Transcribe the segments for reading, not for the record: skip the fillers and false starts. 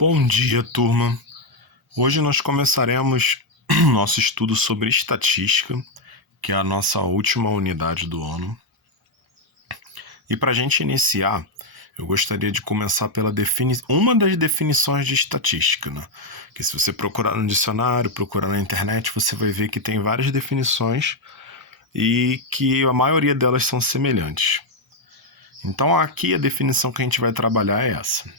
Bom dia, turma. Hoje nós começaremos nosso estudo sobre estatística, que é a nossa última unidade do ano. E para a gente iniciar, eu gostaria de começar pela uma das definições de estatística, né? Que se você procurar no dicionário, procurar na internet, você vai ver que tem várias definições e que a maioria delas são semelhantes. Então aqui a definição que a gente vai trabalhar é essa.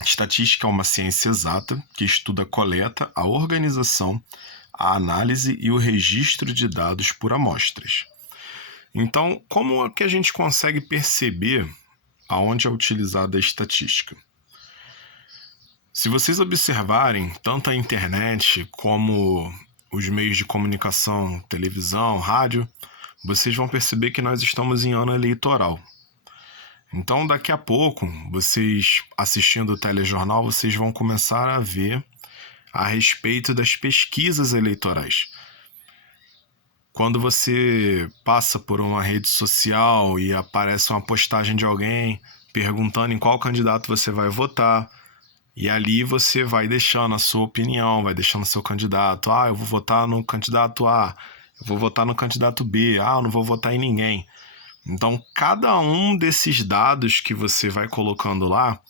Estatística é uma ciência exata que estuda a coleta, a organização, a análise e o registro de dados por amostras. Então, como é que a gente consegue perceber aonde é utilizada a estatística? Se vocês observarem, tanto a internet como os meios de comunicação, televisão, rádio, vocês vão perceber que nós estamos em ano eleitoral. Então, daqui a pouco, vocês assistindo o telejornal, vocês vão começar a ver a respeito das pesquisas eleitorais. Quando você passa por uma rede social e aparece uma postagem de alguém perguntando em qual candidato você vai votar, e ali você vai deixando a sua opinião, vai deixando o seu candidato. Eu vou votar no candidato A, eu vou votar no candidato B, eu não vou votar em ninguém. Então, cada um desses dados que você vai colocando lá,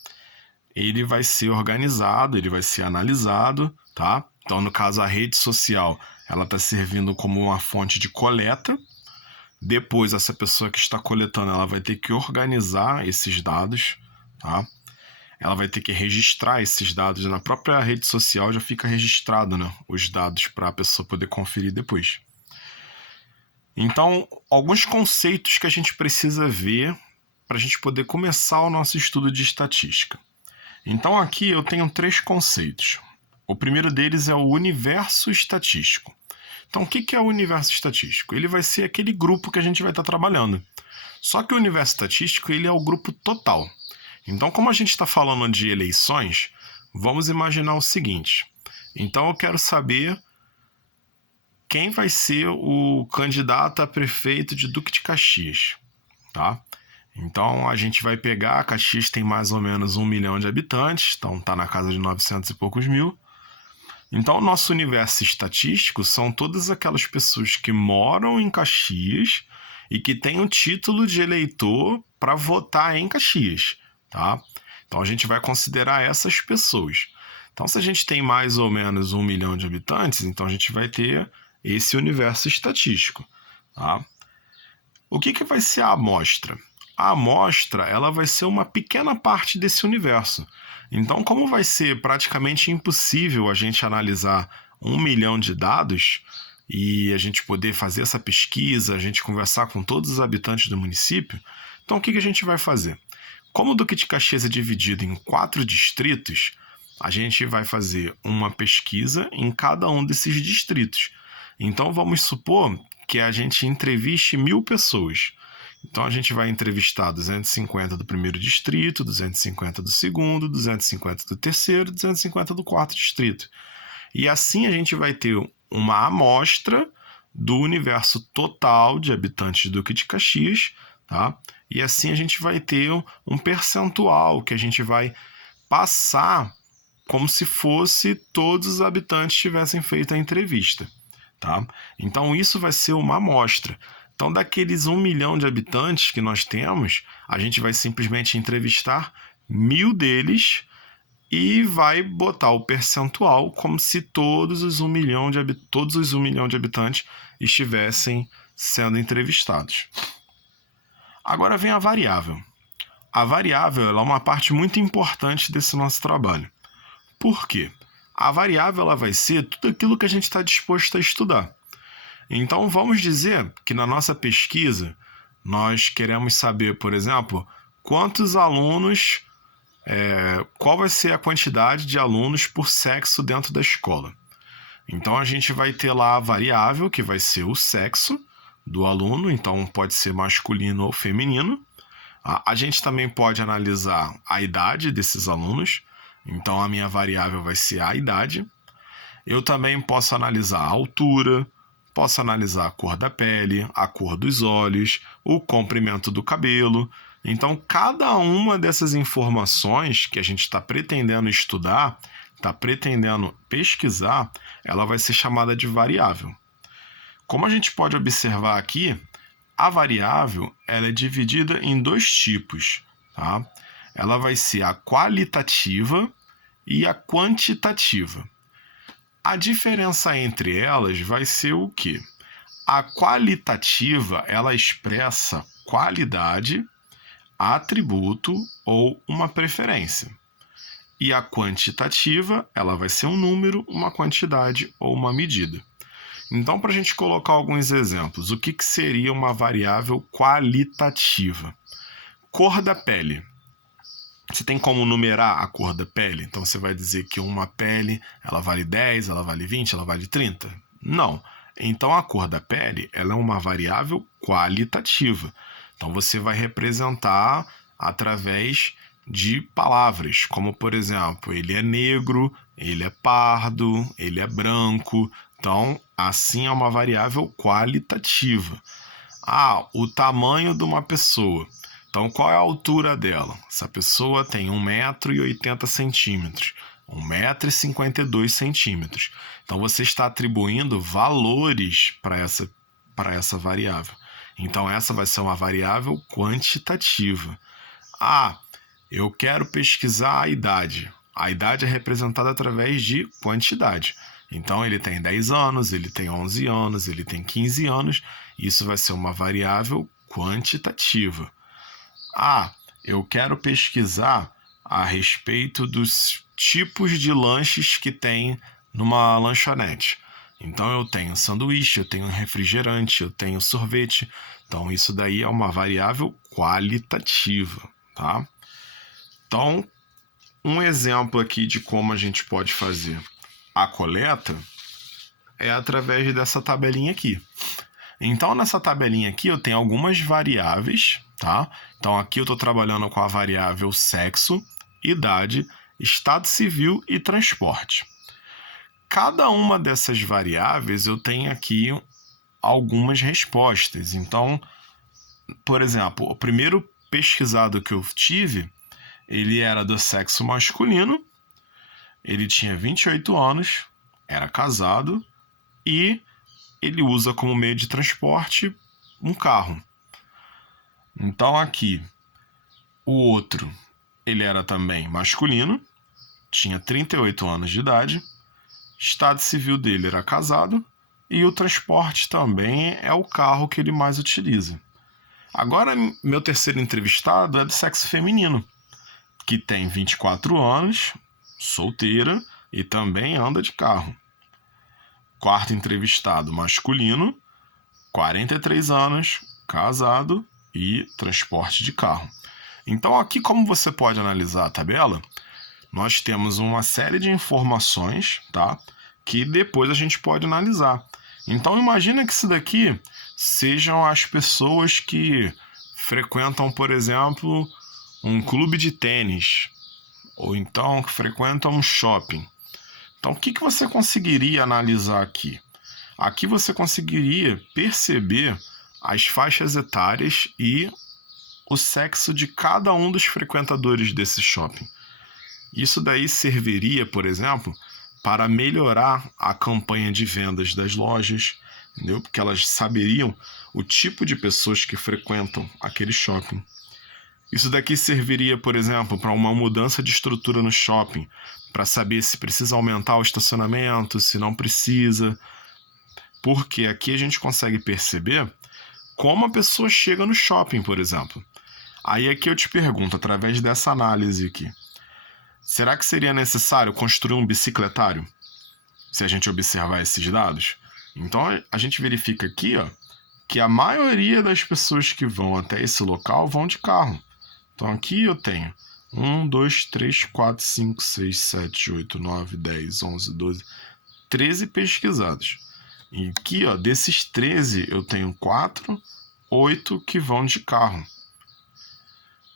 ele vai ser organizado, ele vai ser analisado, tá? Então, no caso, a rede social, ela está servindo como uma fonte de coleta. Depois, essa pessoa que está coletando, ela vai ter que organizar esses dados, tá? Ela vai ter que registrar esses dados na própria rede social, já fica registrado, né, os dados para a pessoa poder conferir depois. Então, alguns conceitos que a gente precisa ver para a gente poder começar o nosso estudo de estatística. Então, aqui eu tenho 3 conceitos. O primeiro deles é o universo estatístico. Então, o que é o universo estatístico? Ele vai ser aquele grupo que a gente vai estar trabalhando. Só que o universo estatístico ele é o grupo total. Então, como a gente está falando de eleições, vamos imaginar o seguinte. Então, eu quero saber quem vai ser o candidato a prefeito de Duque de Caxias, tá? Então, a gente vai pegar, Caxias tem mais ou menos 1 milhão de habitantes, então está na casa de 900 e poucos mil. Então, o nosso universo estatístico são todas aquelas pessoas que moram em Caxias e que têm o título de eleitor para votar em Caxias, tá? Então, a gente vai considerar essas pessoas. Então, se a gente tem mais ou menos 1 milhão de habitantes, então a gente vai ter esse universo estatístico, tá? O que vai ser a amostra? A amostra ela vai ser uma pequena parte desse universo. Então, como vai ser praticamente impossível a gente analisar 1 milhão de dados e a gente poder fazer essa pesquisa, a gente conversar com todos os habitantes do município, então o que a gente vai fazer? Como o Duque de Caxias é dividido em 4 distritos, a gente vai fazer uma pesquisa em cada um desses distritos. Então, vamos supor que a gente entreviste 1.000 pessoas. Então, a gente vai entrevistar 250 do primeiro distrito, 250 do segundo, 250 do terceiro, 250 do quarto distrito. E assim a gente vai ter uma amostra do universo total de habitantes do Duque de Caxias, tá? E assim a gente vai ter um percentual que a gente vai passar como se fosse todos os habitantes tivessem feito a entrevista. Tá? Então isso vai ser uma amostra. Então daqueles 1 milhão de habitantes que nós temos, a gente vai simplesmente entrevistar 1.000 deles e vai botar o percentual como se todos os 1 milhão de habitantes estivessem sendo entrevistados. Agora vem a variável. A variável ela é uma parte muito importante desse nosso trabalho. Por quê? A variável ela vai ser tudo aquilo que a gente está disposto a estudar. Então, vamos dizer que na nossa pesquisa, nós queremos saber, por exemplo, quantos alunos, qual vai ser a quantidade de alunos por sexo dentro da escola. Então, a gente vai ter lá a variável, que vai ser o sexo do aluno, então pode ser masculino ou feminino. A gente também pode analisar a idade desses alunos. Então, a minha variável vai ser a idade. Eu também posso analisar a altura, posso analisar a cor da pele, a cor dos olhos, o comprimento do cabelo. Então, cada uma dessas informações que a gente está pretendendo estudar, está pretendendo pesquisar, ela vai ser chamada de variável. Como a gente pode observar aqui, a variável ela é dividida em dois tipos, tá? Ela vai ser a qualitativa e a quantitativa. A diferença entre elas vai ser o quê? A qualitativa, ela expressa qualidade, atributo ou uma preferência. E a quantitativa, ela vai ser um número, uma quantidade ou uma medida. Então, para a gente colocar alguns exemplos, o que seria uma variável qualitativa? Cor da pele. Você tem como numerar a cor da pele? Então, você vai dizer que uma pele ela vale 10, ela vale 20, ela vale 30? Não. Então, a cor da pele ela é uma variável qualitativa. Então, você vai representar através de palavras, como, por exemplo, ele é negro, ele é pardo, ele é branco. Então, assim é uma variável qualitativa. O tamanho de uma pessoa. Então, qual é a altura dela? Essa pessoa tem 1,80 m, 1,52 m. Então, você está atribuindo valores para essa variável. Então, essa vai ser uma variável quantitativa. Eu quero pesquisar a idade. A idade é representada através de quantidade. Então, ele tem 10 anos, ele tem 11 anos, ele tem 15 anos. Isso vai ser uma variável quantitativa. Eu quero pesquisar a respeito dos tipos de lanches que tem numa lanchonete. Então, eu tenho sanduíche, eu tenho refrigerante, eu tenho sorvete. Então, isso daí é uma variável qualitativa, tá? Então, um exemplo aqui de como a gente pode fazer a coleta é através dessa tabelinha aqui. Então, nessa tabelinha aqui, eu tenho algumas variáveis, tá? Então, aqui eu estou trabalhando com a variável sexo, idade, estado civil e transporte. Cada uma dessas variáveis, eu tenho aqui algumas respostas. Então, por exemplo, o primeiro pesquisado que eu tive, ele era do sexo masculino, ele tinha 28 anos, era casado e ele usa como meio de transporte um carro. Então aqui, o outro, ele era também masculino, tinha 38 anos de idade, estado civil dele era casado e o transporte também é o carro que ele mais utiliza. Agora, meu terceiro entrevistado é do sexo feminino, que tem 24 anos, solteira e também anda de carro. Quarto entrevistado masculino, 43 anos, casado e transporte de carro. Então, aqui, como você pode analisar a tabela, nós temos uma série de informações, tá? Que depois a gente pode analisar. Então, imagina que isso daqui sejam as pessoas que frequentam, por exemplo, um clube de tênis, ou então que frequentam um shopping. Então, o que você conseguiria analisar aqui? Aqui você conseguiria perceber as faixas etárias e o sexo de cada um dos frequentadores desse shopping. Isso daí serviria, por exemplo, para melhorar a campanha de vendas das lojas, entendeu? Porque elas saberiam o tipo de pessoas que frequentam aquele shopping. Isso daqui serviria, por exemplo, para uma mudança de estrutura no shopping, para saber se precisa aumentar o estacionamento, se não precisa. Porque aqui a gente consegue perceber como a pessoa chega no shopping, por exemplo. Aí aqui eu te pergunto, através dessa análise aqui, será que seria necessário construir um bicicletário? Se a gente observar esses dados? Então a gente verifica aqui, que a maioria das pessoas que vão até esse local vão de carro. Então aqui eu tenho 1, 2, 3, 4, 5, 6, 7, 8, 9, 10, 11, 12, 13 pesquisados. E aqui, desses 13, eu tenho 8 que vão de carro.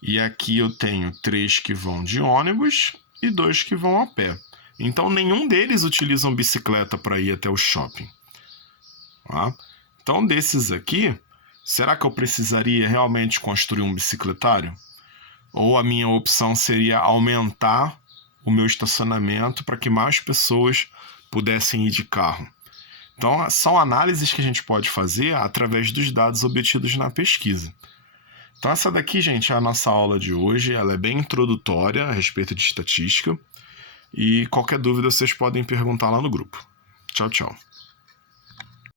E aqui eu tenho 3 que vão de ônibus e 2 que vão a pé. Então, nenhum deles utilizam bicicleta para ir até o shopping. Tá? Então, desses aqui, Será que eu precisaria realmente construir um bicicletário? Ou a minha opção seria aumentar o meu estacionamento para que mais pessoas pudessem ir de carro? Então, são análises que a gente pode fazer através dos dados obtidos na pesquisa. Então, essa daqui, gente, é a nossa aula de hoje. Ela é bem introdutória a respeito de estatística. E qualquer dúvida vocês podem perguntar lá no grupo. Tchau, tchau.